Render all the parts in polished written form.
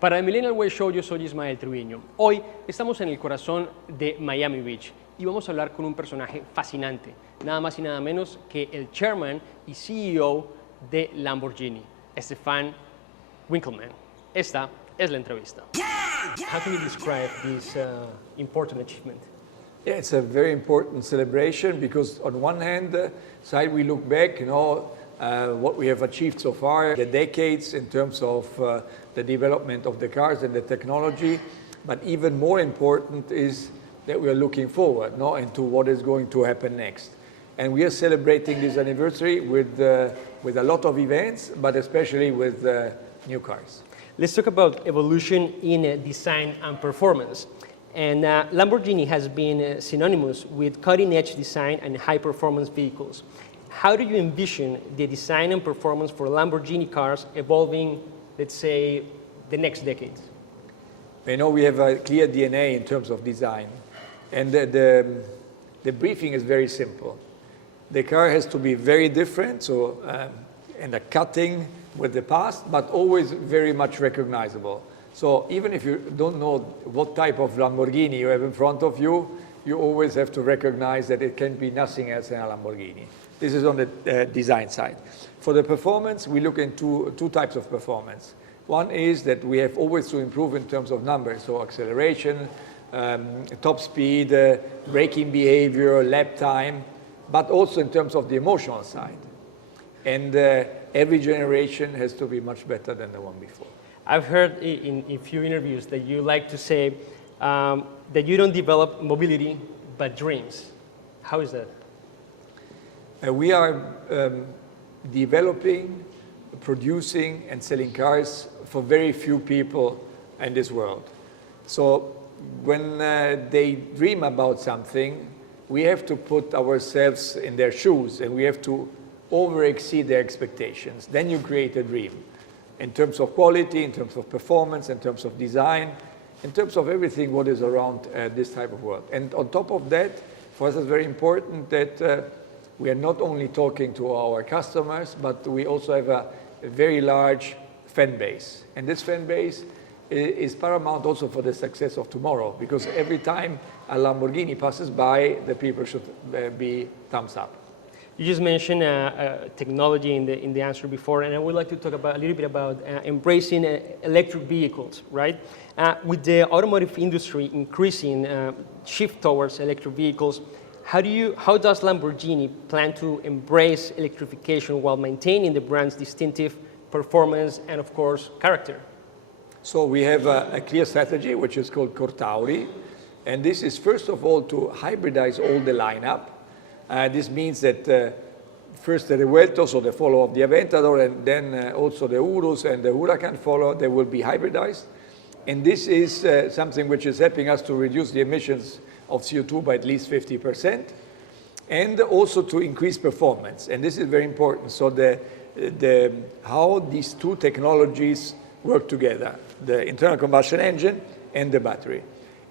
Para el Millennial Way Show, yo soy Ismael Truiño. Hoy estamos en el corazón de Miami Beach y vamos a hablar con un personaje fascinante, nada más y nada menos que el chairman y CEO de Lamborghini, Stephan Winkelmann. Esta es la entrevista. How can you describe this important achievement? Yeah, it's a very important celebration because on one hand side we look back, what we have achieved so far, the decades in terms of the development of the cars and the technology, but even more important is that we are looking forward into what is going to happen next. And we are celebrating this anniversary with a lot of events, but especially with new cars. Let's talk about evolution in design and performance. And Lamborghini has been synonymous with cutting-edge design and high-performance vehicles. How do you envision the design and performance for Lamborghini cars evolving, let's say, the next decades? We have a clear DNA in terms of design. And the briefing is very simple. The car has to be very different, and a cutting with the past, but always very much recognizable. So even if you don't know what type of Lamborghini you have in front of you, you always have to recognize that it can be nothing else than a Lamborghini. This is on the design side. For the performance, we look into two types of performance. One is that we have always to improve in terms of numbers, so acceleration, top speed, braking behavior, lap time, but also in terms of the emotional side. And every generation has to be much better than the one before. I've heard in a few interviews that you like to say that you don't develop mobility, but dreams. How is that? We are developing, producing, and selling cars for very few people in this world. So when they dream about something, we have to put ourselves in their shoes and we have to over-exceed their expectations. Then you create a dream. In terms of quality, in terms of performance, in terms of design, in terms of everything what is around this type of world. And on top of that, for us it's very important that we are not only talking to our customers, but we also have a very large fan base. And this fan base is paramount also for the success of tomorrow, because every time a Lamborghini passes by, the people should be thumbs up. You just mentioned technology in the answer before, and I would like to talk a little bit about embracing electric vehicles, right? With the automotive industry increasing shift towards electric vehicles, how does Lamborghini plan to embrace electrification while maintaining the brand's distinctive performance and, of course, character? So we have a clear strategy, which is called Cortauri, and this is first of all to hybridize all the lineup. This means that first the Revuelto, so the follow of the Aventador, and then also the Urus and the Huracan follow, they will be hybridized. And this is something which is helping us to reduce the emissions of CO2 by at least 50%, and also to increase performance. And this is very important. So how these two technologies work together, the internal combustion engine and the battery.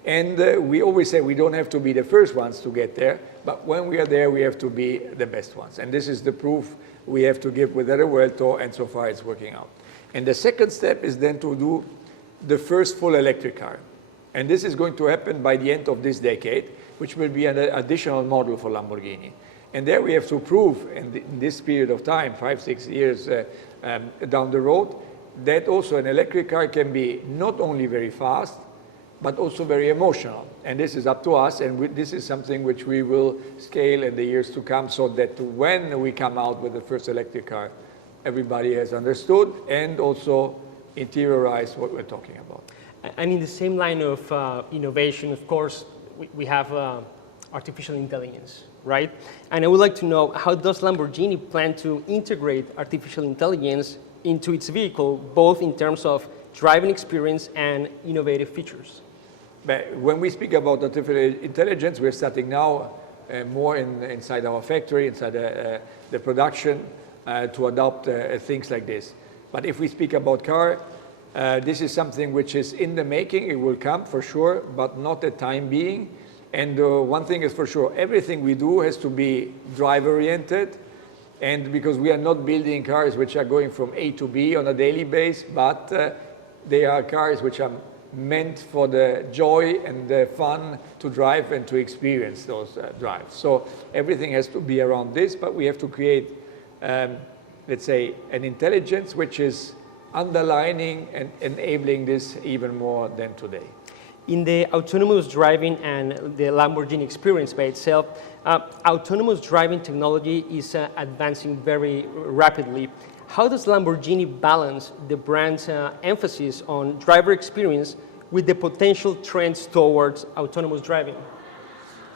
And we always say we don't have to be the first ones to get there, but when we are there, we have to be the best ones. And this is the proof we have to give with the Revuelto, and so far it's working out. And the second step is then to do the first full electric car. And this is going to happen by the end of this decade, which will be an additional model for Lamborghini. And there we have to prove in this period of time, 5-6 years down the road, that also an electric car can be not only very fast, but also very emotional. And this is up to us, and this is something which we will scale in the years to come, so that when we come out with the first electric car, everybody has understood and also interiorized what we're talking about. And in the same line of innovation, of course, we have artificial intelligence, right? And I would like to know, how does Lamborghini plan to integrate artificial intelligence into its vehicle, both in terms of driving experience and innovative features? But when we speak about artificial intelligence, we're starting now more inside our factory, inside the production, to adopt things like this. But if we speak about car, this is something which is in the making. It will come for sure, but not at time being. And one thing is for sure, everything we do has to be driver-oriented, and because we are not building cars which are going from A to B on a daily basis, but they are cars which are meant for the joy and the fun to drive and to experience those drives. So everything has to be around this, but we have to create, let's say, an intelligence which is underlining and enabling this even more than today. In the autonomous driving and the Lamborghini experience by itself, autonomous driving technology is advancing very rapidly. How does Lamborghini balance the brand's emphasis on driver experience with the potential trends towards autonomous driving?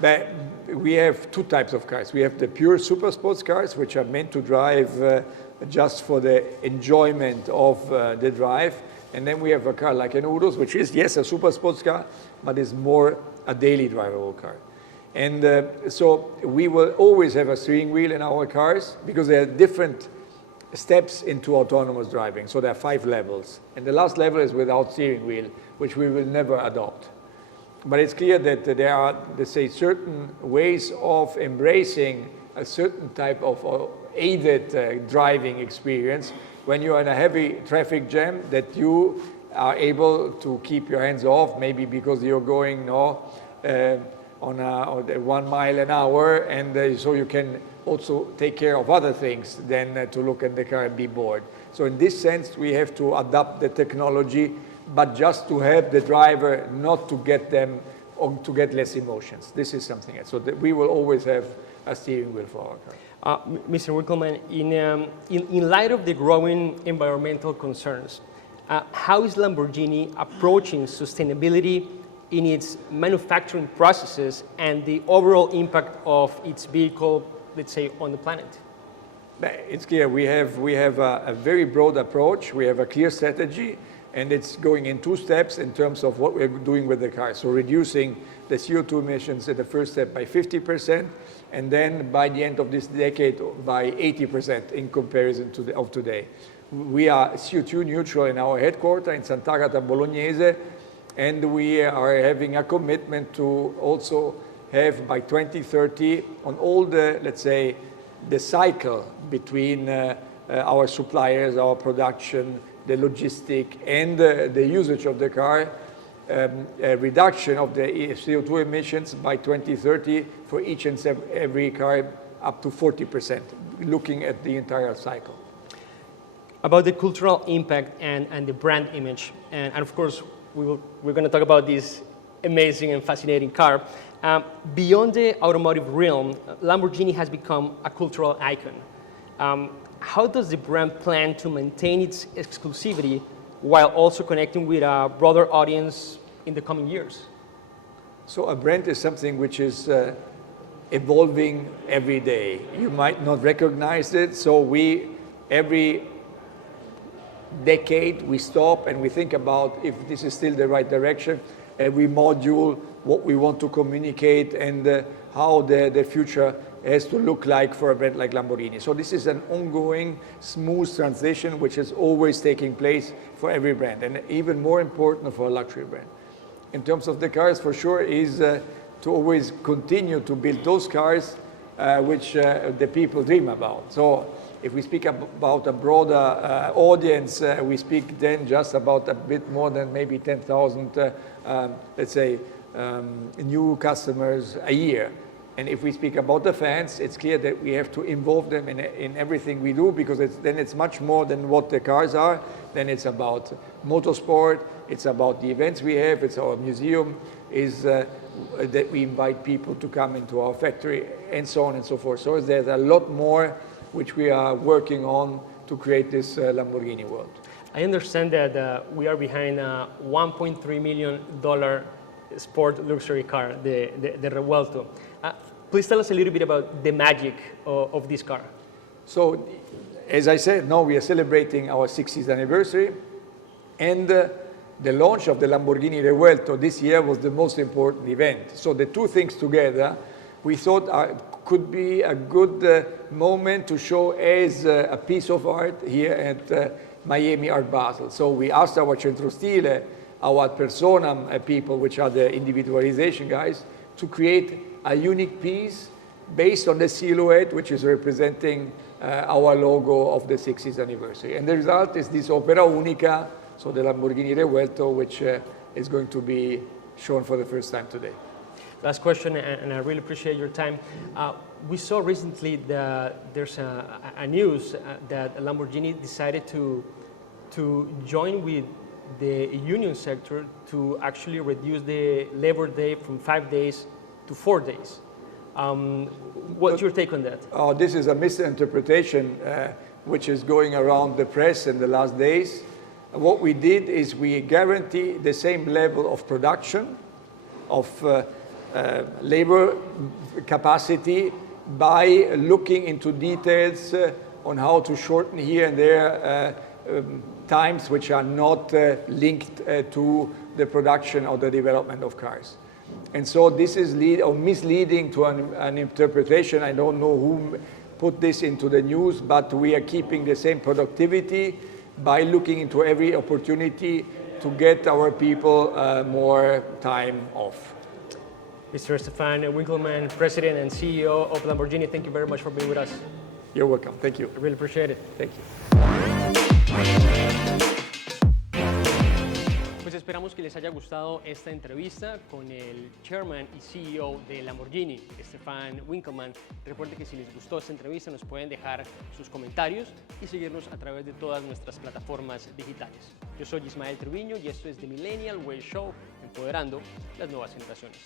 But we have two types of cars. We have the pure super sports cars, which are meant to drive just for the enjoyment of the drive. And then we have a car like an Urus, which is, yes, a super sports car, but is more a daily drivable car. And so we will always have a steering wheel in our cars because there are different steps into autonomous driving. So there are 5 levels. And the last level is without steering wheel, which we will never adopt. But it's clear that there are, let's say, certain ways of embracing a certain type of aided driving experience when you are in a heavy traffic jam, that you are able to keep your hands off, maybe because you're going on 1 mile an hour, and so you can also take care of other things than to look at the car and be bored. So in this sense, we have to adapt the technology, but just to help the driver not to get them or to get less emotions. This is something else. So that we will always have a steering wheel for our car. Mr. Winkelmann, in light of the growing environmental concerns, how is Lamborghini approaching sustainability in its manufacturing processes and the overall impact of its vehicle, let's say, on the planet? It's clear we have a very broad approach. We have a clear strategy, and it's going in 2 steps in terms of what we're doing with the car. So reducing the CO2 emissions at the first step by 50%, and then by the end of this decade by 80% in comparison of today. We are CO2 neutral in our headquarters in Sant'Agata Bolognese, and we are having a commitment to also have by 2030 on all the, let's say, the cycle between our suppliers, our production, the logistic, and the usage of the car, a reduction of the CO2 emissions by 2030 for each and every car up to 40%, looking at the entire cycle. About the cultural impact and the brand image, and of course, we're going to talk about this amazing and fascinating car. Beyond the automotive realm, Lamborghini has become a cultural icon. How does the brand plan to maintain its exclusivity while also connecting with a broader audience in the coming years? So a brand is something which is evolving every day. You might not recognize it, so every decade we stop and we think about if this is still the right direction, and we module what we want to communicate and how the future has to look like for a brand like Lamborghini. So this is an ongoing, smooth transition which is always taking place for every brand, and even more important for a luxury brand. In terms of the cars, for sure, is to always continue to build those cars which the people dream about. So if we speak about a broader audience, we speak then just about a bit more than maybe 10,000, let's say, new customers a year. And if we speak about the fans, it's clear that we have to involve them in everything we do, because then it's much more than what the cars are. Then it's about motorsport, it's about the events we have, it's our museum, is that we invite people to come into our factory, and so on and so forth. So there's a lot more which we are working on to create this Lamborghini world. I understand that we are behind a $1.3 million sport luxury car, the Revuelto. Please tell us a little bit about the magic of this car. So, as I said, now we are celebrating our 60th anniversary, and the launch of the Lamborghini Revuelto this year was the most important event. So the two things together, we thought could be a good moment to show as a piece of art here at Miami Art Basel. So we asked our Centro Stile, our Personam people, which are the individualization guys, to create a unique piece based on the silhouette, which is representing our logo of the 60th anniversary. And the result is this opera unica, so the Lamborghini Revuelto, which is going to be shown for the first time today. Last question, and I really appreciate your time. We saw recently that there's a news that Lamborghini decided to join with the union sector to actually reduce the labor day from 5 days to 4 days. What's your take on that? This is a misinterpretation which is going around the press in the last days. What we did is we guarantee the same level of production, of labor capacity by looking into details on how to shorten here and there times which are not linked to the production or the development of cars. And so this is misleading to an interpretation. I don't know who put this into the news, but we are keeping the same productivity by looking into every opportunity to get our people more time off. Mr. Stephan Winkelmann, President and CEO of Lamborghini, thank you very much for being with us. You're welcome. Thank you. I really appreciate it. Thank you. Pues esperamos que les haya gustado esta entrevista con el Chairman y CEO de Lamborghini, Stephan Winkelmann. Recuerden que si les gustó esta entrevista nos pueden dejar sus comentarios y seguirnos a través de todas nuestras plataformas digitales. Yo soy Ismael Treviño y esto es The Millennial Way Show, empoderando las nuevas generaciones.